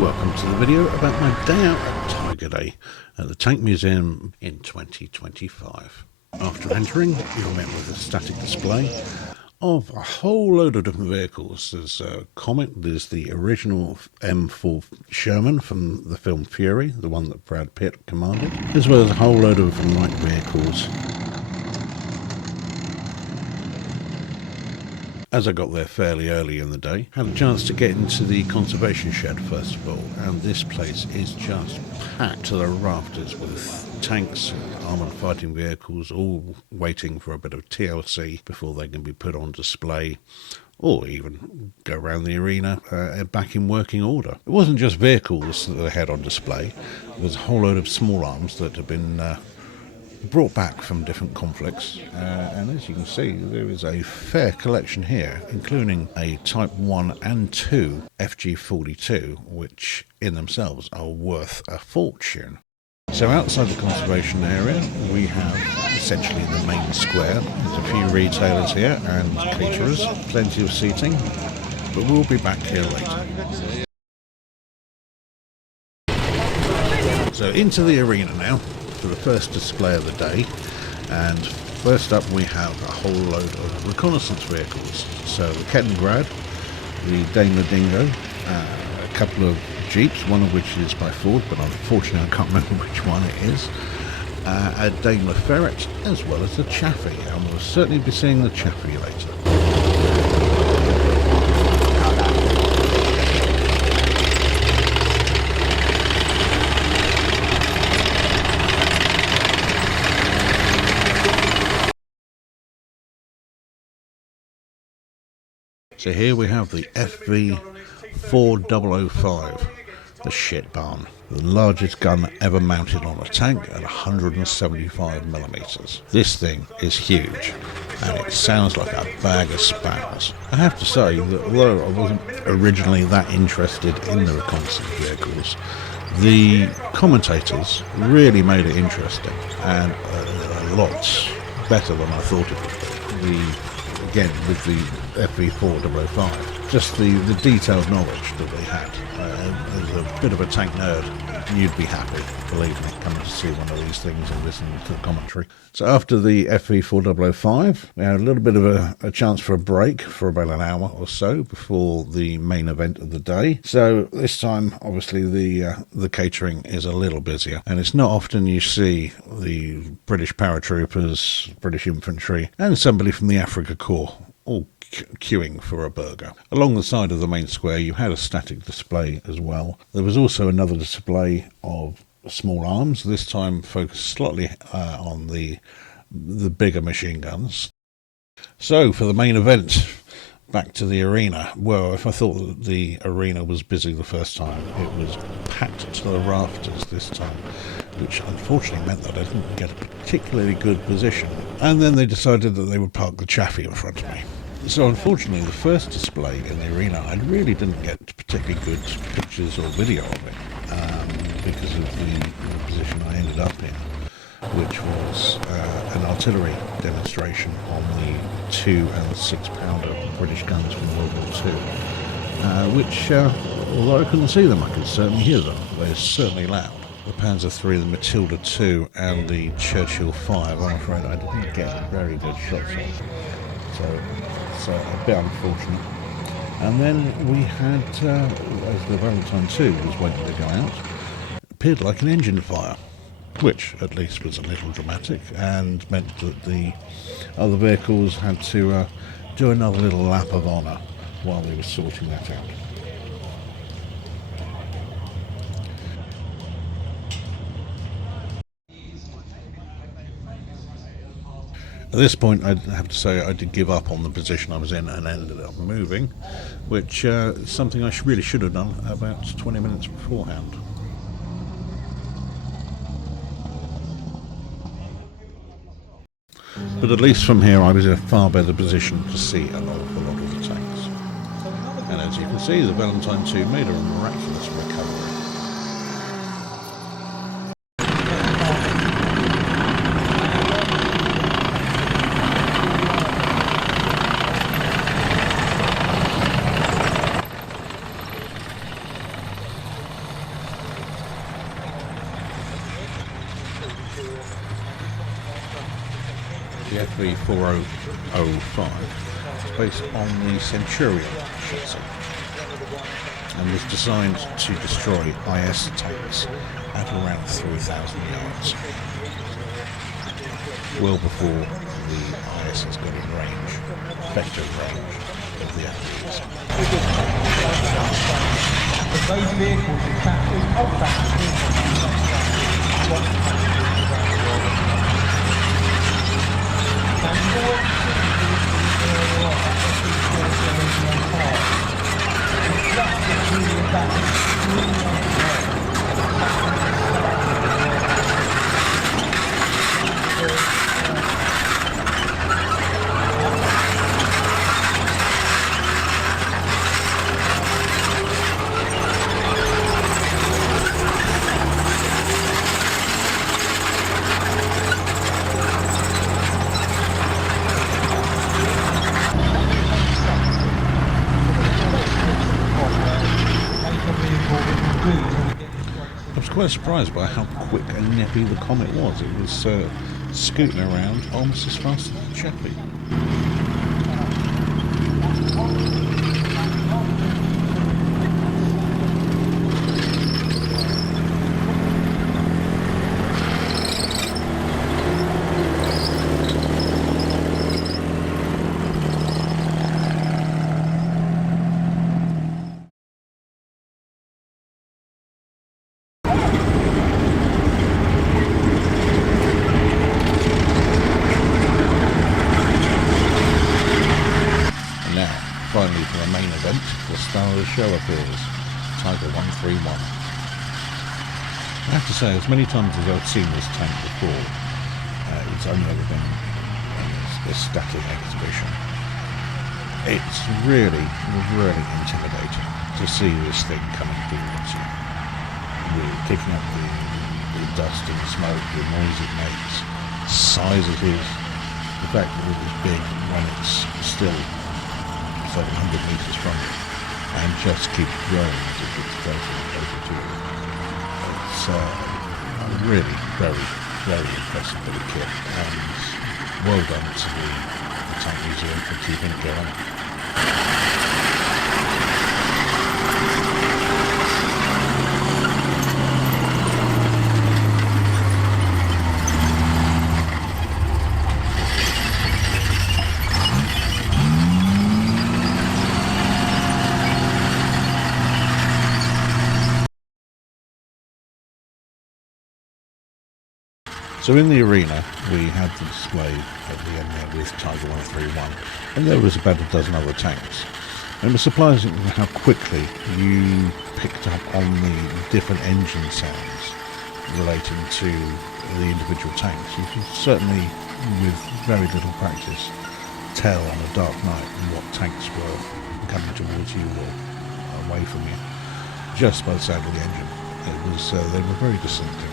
Welcome to the video about my day out at Tiger Day at the Tank Museum in 2025. After entering, you're met with a static display of a whole load of different vehicles. There's a Comet, there's the original M4 Sherman from the film Fury, the one that Brad Pitt commanded, as well as a whole load of light vehicles. As I got there fairly early in the day, had a chance to get into the conservation shed first of all, and this place is just packed to the rafters with tanks and armoured fighting vehicles, all waiting for a bit of TLC before they can be put on display, or even go around the arena back in working order. It wasn't just vehicles that they had on display, there was a whole load of small arms that had been brought back from different conflicts, and as you can see, there is a fair collection here, including a Type 1 and 2 FG42, which in themselves are worth a fortune. So outside the conservation area, we have essentially the main square. There's a few retailers here and caterers, plenty of seating, but we'll be back here later. So into the arena now for the first display of the day, and first up we have a whole load of reconnaissance vehicles. So the Kettengrad, the Daimler Dingo, a couple of Jeeps, one of which is by Ford, but unfortunately I can't remember which one it is, a Daimler Ferret, as well as the Chaffee, and we'll certainly be seeing the Chaffee later. So here we have the FV4005, the shit barn, the largest gun ever mounted on a tank at 175mm. This thing is huge, and it sounds like a bag of spanners. I have to say that although I wasn't originally that interested in the reconnaissance vehicles, the commentators really made it interesting, and a lot better than I thought it would be. Again, with the FV4005, just the detailed knowledge that they had. As a bit of a tank nerd, you'd be happy, believe me, coming to see one of these things and listening to the commentary. So after the FV4005, we had a little bit of a chance for a break for about an hour or so before the main event of the day. So this time, obviously, the catering is a little busier, and it's not often you see the British paratroopers, British infantry, and somebody from the Africa Corps all queuing for a burger. Along the side of the main square you had a static display as well. There was also another display of small arms, this time focused slightly on the bigger machine guns. So for the main event, back to the arena. Well, if I thought that the arena was busy the first time, it was packed to the rafters this time, which unfortunately meant that I didn't get a particularly good position. And then they decided that they would park the Chaffee in front of me. So unfortunately, the first display in the arena, I really didn't get particularly good pictures or video of it, because of the position I ended up in, which was an artillery demonstration on the 2 and 6 pounder British guns from World War II, which, although I couldn't see them, I could certainly hear them. They're certainly loud. The Panzer III, the Matilda II, and the Churchill 5, I'm afraid I didn't get very good shots of. So it's a bit unfortunate. And then we had, as the Valentine II was waiting to go out, it appeared like an engine fire, which at least was a little dramatic and meant that the other vehicles had to do another little lap of honour while they were sorting that out. At this point, I have to say I did give up on the position I was in and ended up moving, which is something I really should have done about 20 minutes beforehand. But at least from here I was in a far better position to see a lot of the tanks. And as you can see, the Valentine II made a miraculous recovery. the FV 4005 is based on the Centurion chassis and was designed to destroy IS tanks at around 3,000 yards, well before the IS has got in range, effective range of the Allies. Those vehicles in fact I was quite surprised by how quick and nippy the Comet was. It was scooting around almost as fast as the Chappie. Finally, for the main event, the star of the show appears, Tiger 131. I have to say, as many times as I've seen this tank before, it's only ever been a static exhibition. It's really intimidating to see this thing coming towards you. We're kicking up the dust and smoke, the noise it makes, the size it is, the fact that it is big when it's still 700 metres from you and just keeps growing as it gets closer and closer to you. It's really very impressive little kit, and well done to the Tank Museum for keeping it going. So in the arena, we had the display at the end there with Tiger 131, and there was about a dozen other tanks. And it was surprising how quickly you picked up on the different engine sounds relating to the individual tanks. You could certainly, with very little practice, tell on a dark night what tanks were coming towards you or away from you, just by the sound of the engine. It was they were very distinctive.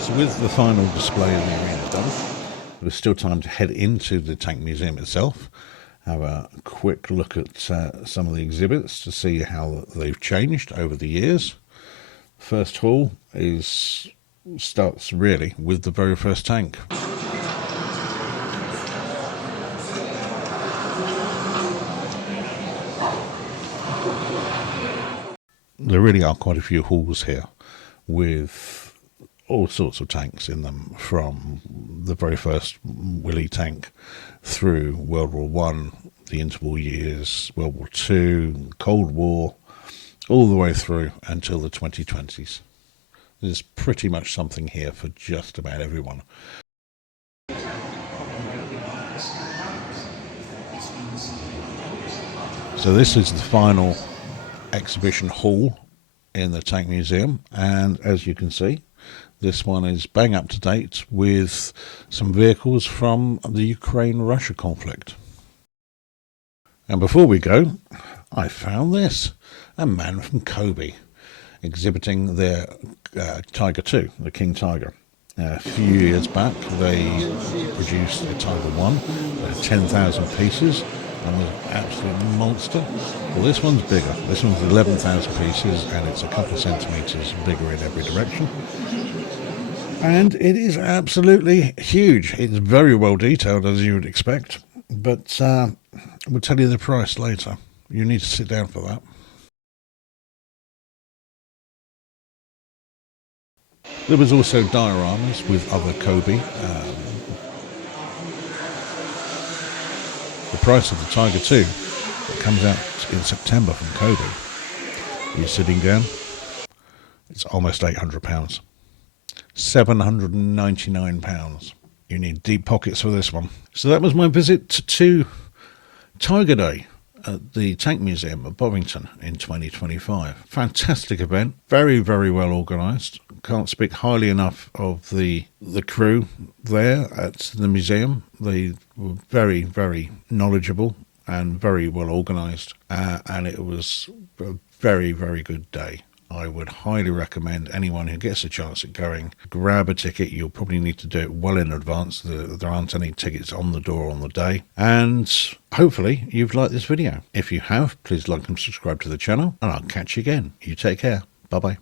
So with the final display in the arena done, there was still time to head into the Tank Museum itself, have a quick look at some of the exhibits to see how they've changed over the years. First hall starts really with the very first tank. There really are quite a few halls here with all sorts of tanks in them, from the very first Willy tank through World War One, the interwar years, World War Two, Cold War, all the way through until the 2020s. There's pretty much something here for just about everyone. So this is the final exhibition hall in the Tank Museum, and as you can see, this one is bang up to date with some vehicles from the Ukraine-Russia conflict. And before we go, I found this, a man from Cobi. exhibiting their Tiger 2, the King Tiger. A few years back, they produced a Tiger 1 that had 10,000 pieces and was an absolute monster. Well, this one's bigger. This one's 11,000 pieces, and it's a couple of centimetres bigger in every direction. And it is absolutely huge. It's very well detailed, as you would expect, but we'll tell you the price later. You need to sit down for that. There was also dioramas with other Cobi. The price of the Tiger 2 that comes out in September from Cobi, you're sitting down, it's almost £800. £799. You need deep pockets for this one. So that was my visit to Tiger Day at the Tank Museum at Bovington in 2025. Fantastic event, very, very well organised. Can't speak highly enough of the crew there at the museum. They were very, very knowledgeable and very well organised, and it was a very, very good day. I would highly recommend anyone who gets a chance at going, grab a ticket. You'll probably need to do it well in advance. There aren't any tickets on the door on the day. And hopefully you've liked this video. If you have, please like and subscribe to the channel, and I'll catch you again. You take care. Bye-bye.